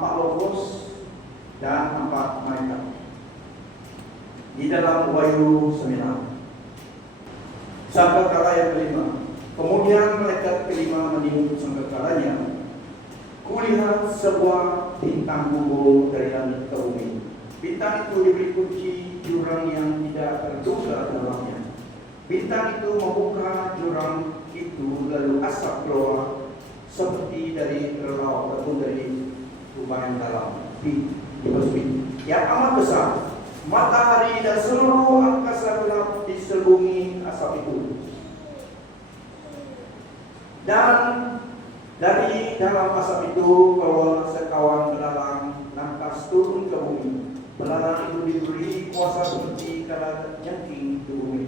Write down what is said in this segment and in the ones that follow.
4 logos dan 4 malaikat. Di dalam Wahyu 9. Sangkakala yang kelima. Kemudian malaikat kelima meniup sangkakalanya. Kulihat sebuah bintang gugur dari langit ke bumi. Bintang itu diberi kunci jurang yang tidak terduga dalamnya. Bintang itu membuka jurang itu, lalu asap keluar seperti dari relau ataupun dari lubang yang dalam di yang amat besar. Matahari dan seluruh angkasa gelap diselubungi asap itu. Dan dari dalam asap itu keluar sekawan belalang lantas turun ke bumi. Belalang itu diberi kuasa seperti kala jangking di bumi.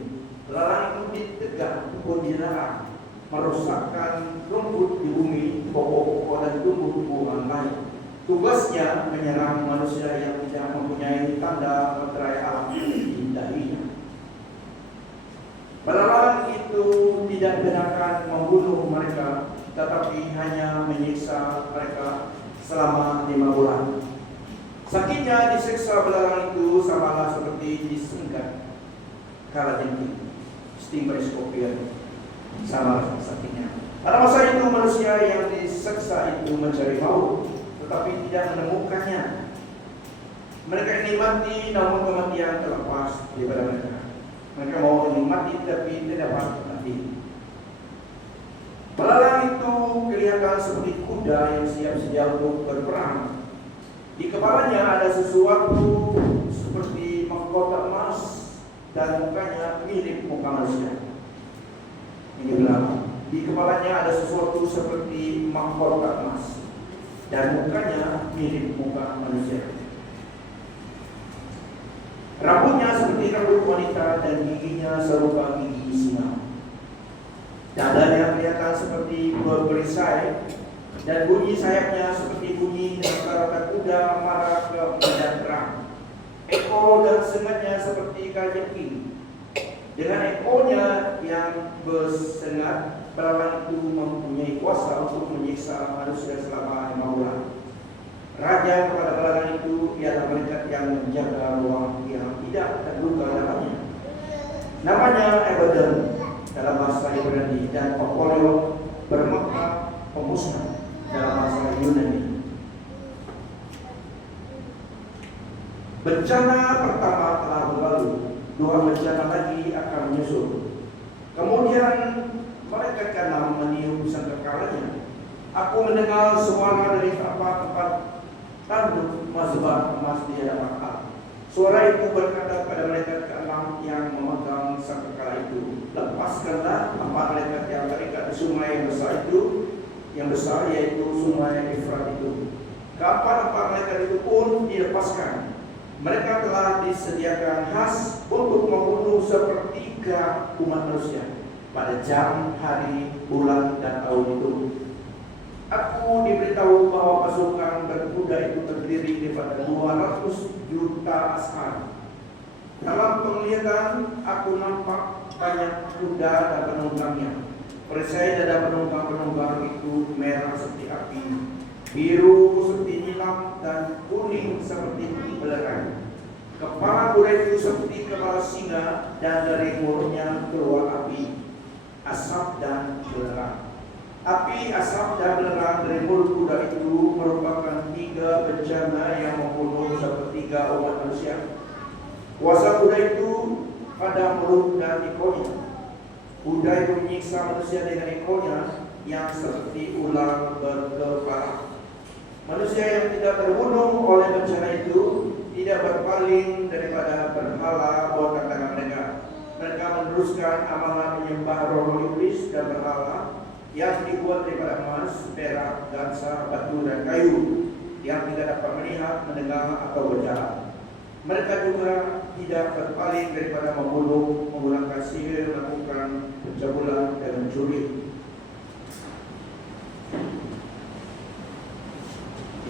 Belalang itu ditegak ataupun dilarang merusakkan rumput di bumi, pokok-pokok dan tumbuh-tumbuhan lain. Tugasnya menyerang manusia yang tidak mempunyai tanda meterai alam di dahinya. Belalang itu tidak benakan membunuh mereka, tetapi hanya menyiksa mereka selama 5 bulan. Sakitnya disiksa belalang itu samalah seperti disenggat kalajengking, sting by scorpion, sama sakitnya. Pada masa itu manusia yang disiksa itu mencari maut, tetapi tidak menemukannya. Mereka ingin mati, namun kematian terlepas daripada mereka. Mereka mau ingin mati, tapi tidak dapat mati. Belalang itu kelihatan seperti kuda yang siap sedia untuk berperang. Di kepalanya ada sesuatu seperti mahkota emas dan mukanya mirip muka manusia. Ini belalang. Di kepalanya ada sesuatu seperti mahkota emas dan mukanya mirip muka manusia. Rambutnya seperti rambut wanita dan giginya serupa gigi singa. Dadanya kelihatan seperti berperisai dan bunyi sayapnya seperti bunyi rata-rata kuda marah ke medan perang. Ekor dan sengatnya seperti kalajengking. Dengan ekornya yang bersengat, belalang itu mempunyai kuasa untuk menyiksa manusia selama 5 bulan. Raja kepada belalang itu ialah malaikat yang menjaga ruang yang tidak terduga dalamnya. Namanya Abaddon dalam bahasa Ibrani dan Apollyon bermakna pemusnah dalam bahasa Yunani. Bencana pertama telah berlalu, 2 bencana lagi akan menyusul. Kemudian malaikat ke-6 meniup sangkakalanya. Aku mendengar suara dari tempat tanduk mazbah emas di hadapan Allah. Suara itu berkata kepada malaikat ke-6 yang memegang sangkakala itu, lepaskanlah 4 malaikat yang terikat di sungai yang besar itu, yang besar yaitu sungai Efrat itu. Kapan 4 malaikat itu pun dilepaskan. Mereka telah disediakan khas untuk membunuh sepertiga umat manusia pada jam, hari, bulan, dan tahun itu. Aku diberitahu bahwa pasukan berkuda itu terdiri daripada 200 juta askar. Dalam penglihatan aku nampak banyak kuda dan penunggangnya. Perisai dan penunggang-penunggang itu merah seperti api, biru seperti nilam, dan kuning seperti belerang. Kepala kuda itu seperti kepala singa, dan dari mulutnya keluar api, asap, dan belerang. Api, asap, dan belerang dari mulut kuda itu merupakan 3 bencana yang membunuh sepertiga umat manusia. Kuasa kuda itu pada mulut dan ekornya. Kuda itu menyiksa manusia dengan ekornya yang seperti ular berkepala. Manusia yang tidak terbunuh oleh bencana itu tidak berpaling daripada berhala buatan tangan mereka. Mereka meneruskan amalan menyembah roh iblis dan berhala yang dibuat daripada emas, perak, dansa, batu, dan kayu yang tidak dapat melihat, mendengar, atau berjalan. Mereka juga tidak berpaling daripada membunuh, menggunakan sihir, melakukan pencabulan, dan mencuri.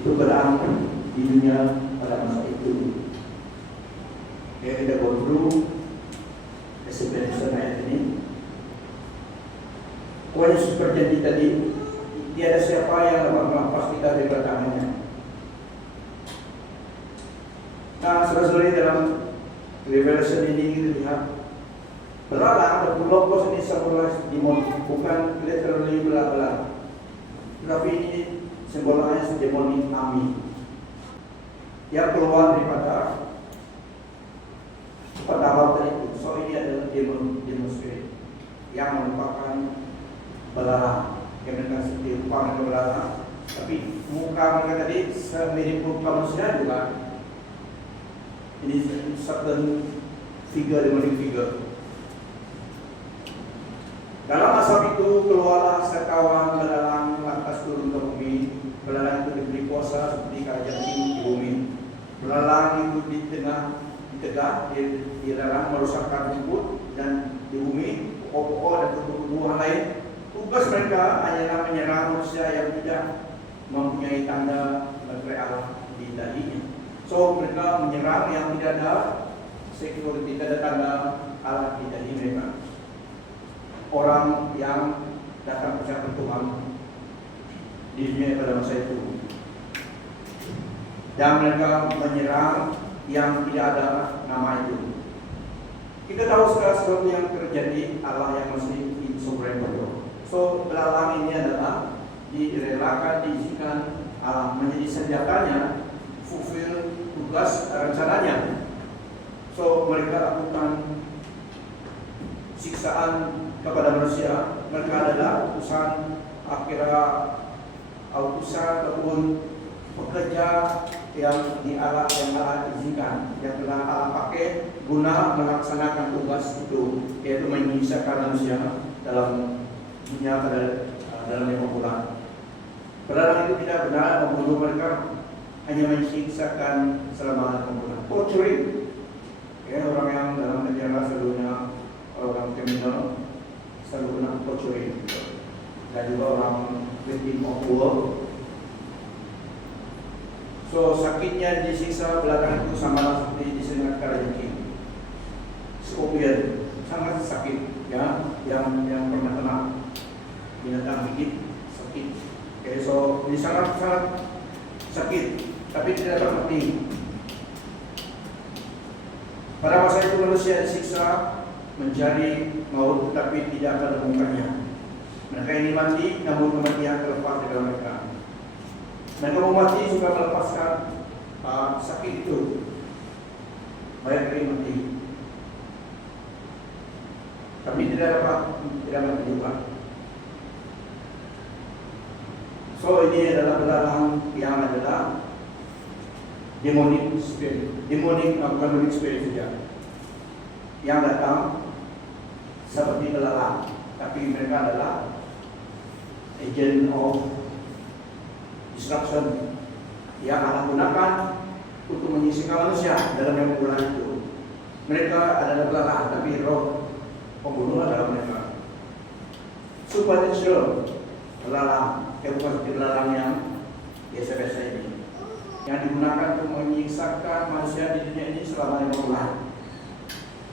Itu berlaku di dunia pada masa itu. Kita go through explanation ayat ini. Kuasa seperti tadi, tiada siapa yang dapat melampas kita dari tangannya. Nah, saudara-saudari, dalam Revelation ini kita lihat belalang atau logos ini sembolis demon, bukan literally bela-bela, tetapi ini simbolnya demonic army yang keluar daripada pendapatan itu. So ini adalah demon spirit yang merupakan belalang, yang mereka dirupakan belalang, tapi muka mereka tadi semirip muka manusia juga. Ini certain figure, demonic figure. Dalam asap itu keluarlah sekawan belalang lantas turun ke bumi. Belalang itu diberi kuasa seperti kerajaan king di bumi. Belalang itu ditegak, dilarang merusakkan rumput dan di bumi, pokok-pokok dan tumbuh-tumbuhan lain. Tugas mereka hanyalah menyerang manusia yang tidak mempunyai tanda baterai Allah di dahinya. So mereka menyerang yang tidak ada security, tidak ada tanda Allah di dahi mereka. Orang yang datang percaya Tuhan di dunia pada masa itu, dan mereka menyerang yang tidak ada nama itu. Kita tahu segala sesuatu yang terjadi, Allah yang masih sovereign. So belalang ini adalah direlakan, diizinkan Allah menjadi senjatanya, fulfill tugas rencananya. So mereka lakukan siksaan kepada manusia. Mereka adalah utusan utusan ataupun pekerja yang Allah izinkan, yang telah Allah pakai guna melaksanakan tugas itu, yaitu menyisakan manusia dalam dunia dalam 5 bulan. Belalang itu tidak benar membunuh mereka, hanya mensiksakan selama 5 bulan. Torturing. Orang yang dalam penjara sebelumnya, orang kriminal selalu kena torturing, dan juga orang victim of war. So sakitnya disiksa belalang itu sama seperti disengat kalajengking, scorpion, sangat sakit, ya, yang pernah kena binatang gigit sakit. Okay, so ini sangat sakit, tapi tidak dapat mati. Pada masa itu manusia disiksa mencari maut, tetapi tidak akan menemukannya. Mereka ini mati, namun kematian terlepas dari mereka. Mereka mau mati sudah melepaskan sakit itu, banyak yang mati, tapi tidak dapat juga. So ini adalah belalang yang adalah demonic spirit, bukan spirit saja, yang datang seperti belalang, tapi mereka adalah agent of disruption yang Allah gunakan untuk menyisihkan manusia dalam yang bulan itu. Mereka adalah belalang, tapi roh pembunuh adalah mereka. Supernatural belalang, bukan seperti belalang yang biasa-biasa ini, yang digunakan untuk menyiksakan manusia di dunia ini selama 5 bulan.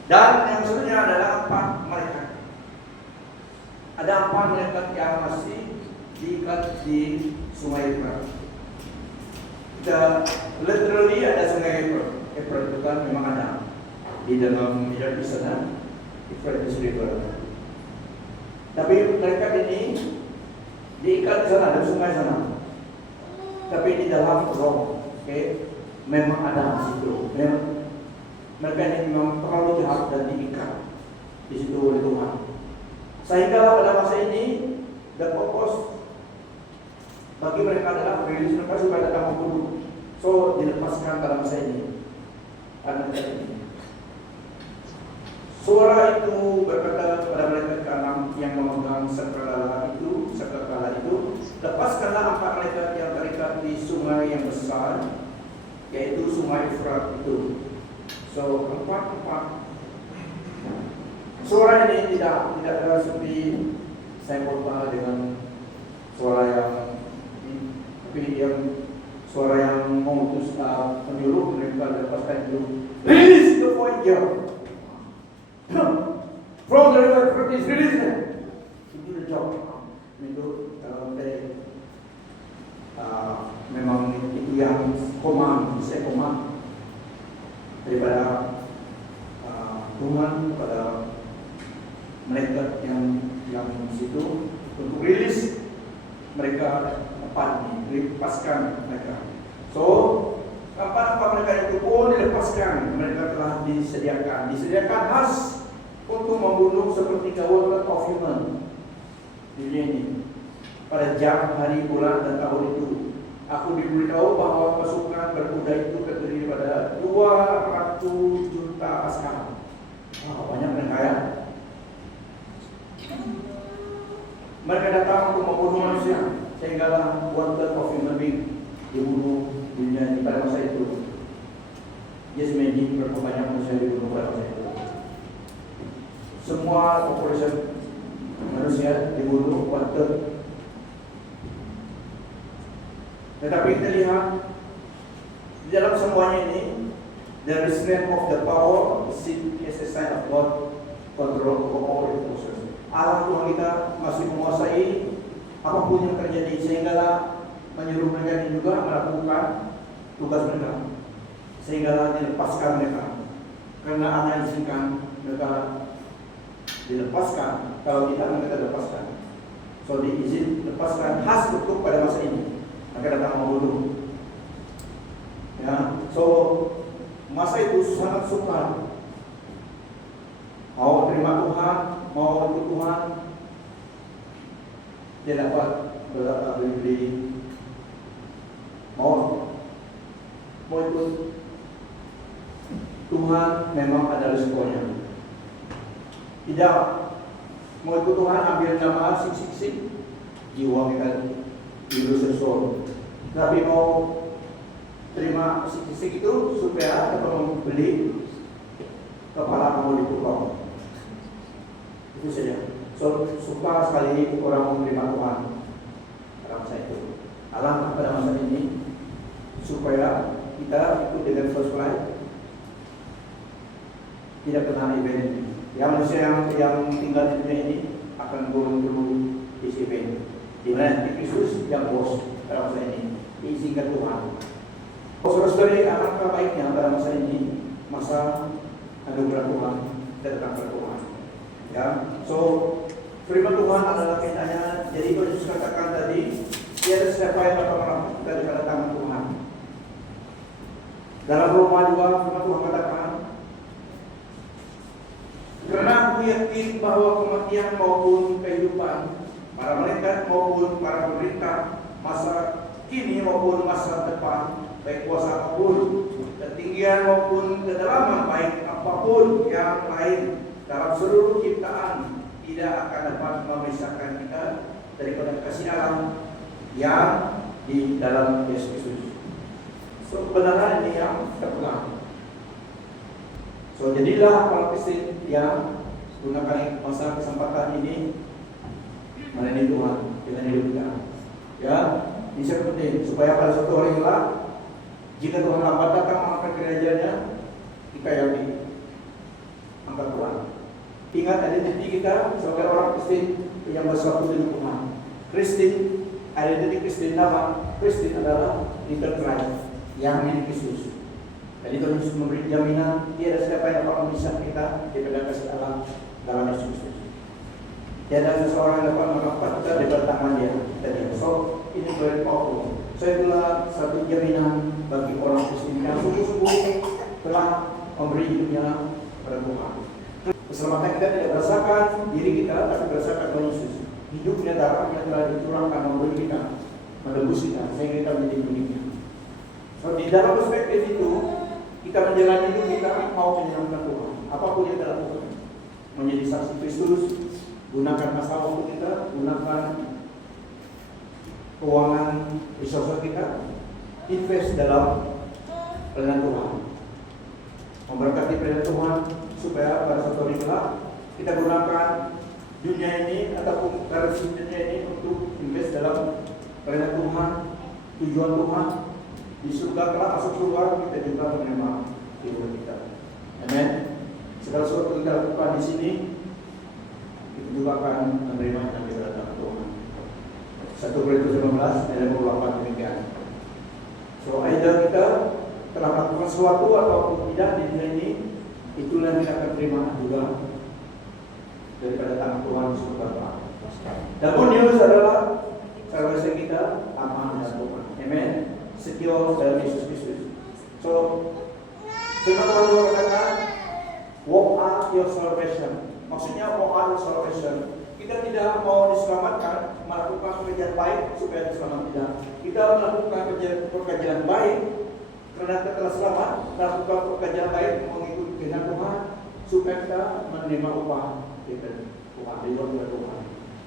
Dan yang sebenarnya adalah 4 malaikat. Ada 4 malaikat yang masih diikat di Sungai Efrat. Literally ada Sungai Efrat. Efrat itu kan memang ada di dalam Middle East sana, Euphrates River. Tapi mereka ini diikat di sana, di sungai sana. Tapi di dalam roh, memang ada di situ. Mereka ini memang terlalu jahat dan diikat di situ oleh Tuhan. Sehingga pada masa ini, the purpose bagi mereka adalah rilis mereka supaya datang membunuh. So dilepaskan pada masa ini. Karena ini suara itu berkata kepada malaikat ke-6 yang memegang sakrakala itu, lepaskanlah 4 malaikat yang terikat di sungai yang besar, yaitu Sungai Efrat itu. So 4. Suara ini tidak seperti saya berubah dengan suara yang suara yang mengutus penyuruh mereka lepaskan itu. Release the voyager from the river Euphrates, release them. Itu the job. Itu memang itu yang command, saya command. daripada Tuhan kepada malaikat yang di situ untuk rilis mereka lepaskan mereka. So apa mereka itu pun dilepaskan, mereka telah disediakan khas untuk membunuh seperti water of human dunia ini. Pada jam, hari, bulan dan tahun itu, aku diberitahu bahwa pasukan berkuda itu terdiri pada 200 juta askar. Banyak mereka ya. Mereka datang untuk membunuh manusia, sehinggalah water of human being dibunuh dunia ini pada masa itu. Just imagine berapa banyak manusia dibunuh pada masa itu. Semua populasi manusia dibunuh water. Tetapi kita lihat di dalam semuanya ini, the restraint of the power is seen as a sign of God control over all the forces. Allah Tuhan kita masih menguasai apapun yang terjadi, sehinggalah menyuruh mereka juga melakukan tugas mereka, sehinggalah dilepaskan mereka karena Allah izinkan mereka dilepaskan. Kalau tidak, mereka lepaskan. So diizin lepaskan khas untuk pada masa ini. Mereka datang membunuh. Ya, so masa itu sangat sukar. Mau terima Tuhan, mau ikut Tuhan, dia dapat beli. Mau ikut Tuhan memang ada resikonya. Tidak mau ikut Tuhan, ambil nama sik-sik, jiwa kita dirusak. Tapi mau terima sik-sik itu supaya dapat membeli kepala kamu dipukau. Itu saja. So, suka sekali orang menerima Tuhan pada masa itu. Alangkah pada masa ini supaya kita ikut dengan first flight, tidak kena event ini. Yang manusia yang tinggal di dunia ini akan turun dulu di event. Di mana di Kristus yang bos pada masa ini diizinkan Tuhan. Saudara-saudari, alangkah baiknya pada masa ini, masa anugerah Tuhan datang kepada Tuhan. Ya, so firman Tuhan adalah kaitannya. Jadi Yesus katakan tadi, tiada siapa yang dapat melakukan kita daripada tangan Tuhan. Dalam Roma juga firman Tuhan katakan, karena aku yakin bahwa kematian maupun kehidupan, para malaikat maupun para pemerintah, masa kini maupun masa depan, baik kuasa apapun, ketinggian maupun kedalaman, baik apapun yang lain dalam seluruh ciptaan, tidak akan dapat memisahkan kita daripada kasih Allah yang di dalam Yesus Kristus. So, kebenaran ini yang terpegang. So, jadilah orang Kristen yang gunakan masa kesempatan ini melayani Tuhan dengan hidup kita. Ya, ini sangat penting supaya pada suatu hari kelak, jika Tuhan lambat datang mengangkat kerajanya, kita yakin angkat Tuhan. Ingat identiti kita sebagai orang Kristen yang bersatu dengan Tuhan. Kristen, identiti Kristen, nama Kristen adalah little Christ yang milik Yesus. Jadi Tuhan Yesus memberi jaminan tiada siapa yang dapat memisahkan kita daripada kasih Allah dalam Yesus Kristus. Tiada seseorang yang dapat melepas kita daripada tangan Dia. So ini very powerful. So itulah satu jaminan bagi orang Kristen yang sungguh-sungguh telah memberi hidupnya pada Tuhan. Keselamatan kita tidak berdasarkan diri kita, tapi berdasarkan Tuhan Yesus. Hidupnya, darahnya telah dicurahkan memberi kita, menebus kita, sehingga kita menjadi miliknya. So di dalam perspektif itu, kita menjalani hidup kita mau menyenangkan Tuhan. Apapun yang kita lakukan, menjadi saksi Kristus, gunakan masa waktu kita, gunakan keuangan resource kita, invest dalam pelayanan Tuhan, memberkati pelayanan Tuhan, supaya pada suatu hari kelak kita gunakan dunia ini ataupun currency dunia ini untuk invest dalam pelayanan Tuhan, tujuan Tuhan. Di surga kelak, masuk surga, kita juga menerima hidup kita. Amen. Segala sesuatu kita lakukan di sini, kita juga akan menerima yang kita datang Tuhan. 1 Korintus 15 ayat 28 demikian. So either kita telah melakukan sesuatu atau tidak di dunia ini, itulah yang kita akan terima juga daripada tangan Tuhan Yesus Bapa. Dan good news adalah salvasi kita aman dan Tuhan. Amen. Secure dalam Yesus Kristus. So, firman Tuhan mengatakan, walk out your salvation. Maksudnya walk out your salvation. Kita tidak mau diselamatkan, melakukan pekerjaan baik supaya diselamat, tidak. Kita melakukan pekerjaan baik karena kita telah selamat, melakukan pekerjaan baik mengikuti kehendak Tuhan supaya kita menerima upah kita Tuhan, reward dari Tuhan.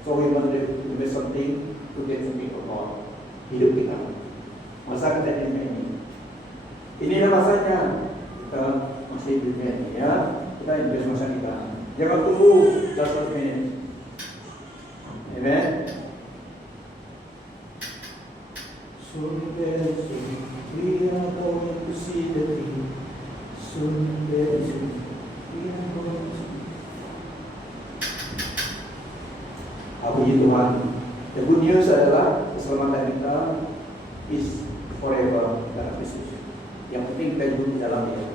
So we want to do something to get something from God. Hidup kita, masa kita di dunia ini. Inilah masanya kita masih di dunia ini, ya. Kita invest masa kita. Jangan tunggu just a minute. Amen. Soon very soon we are going to see the King. Soon very soon we are going to see. Puji Tuhan. The good news adalah keselamatan kita is forever dalam Kristus. Yang penting kita hidup di dalam Dia.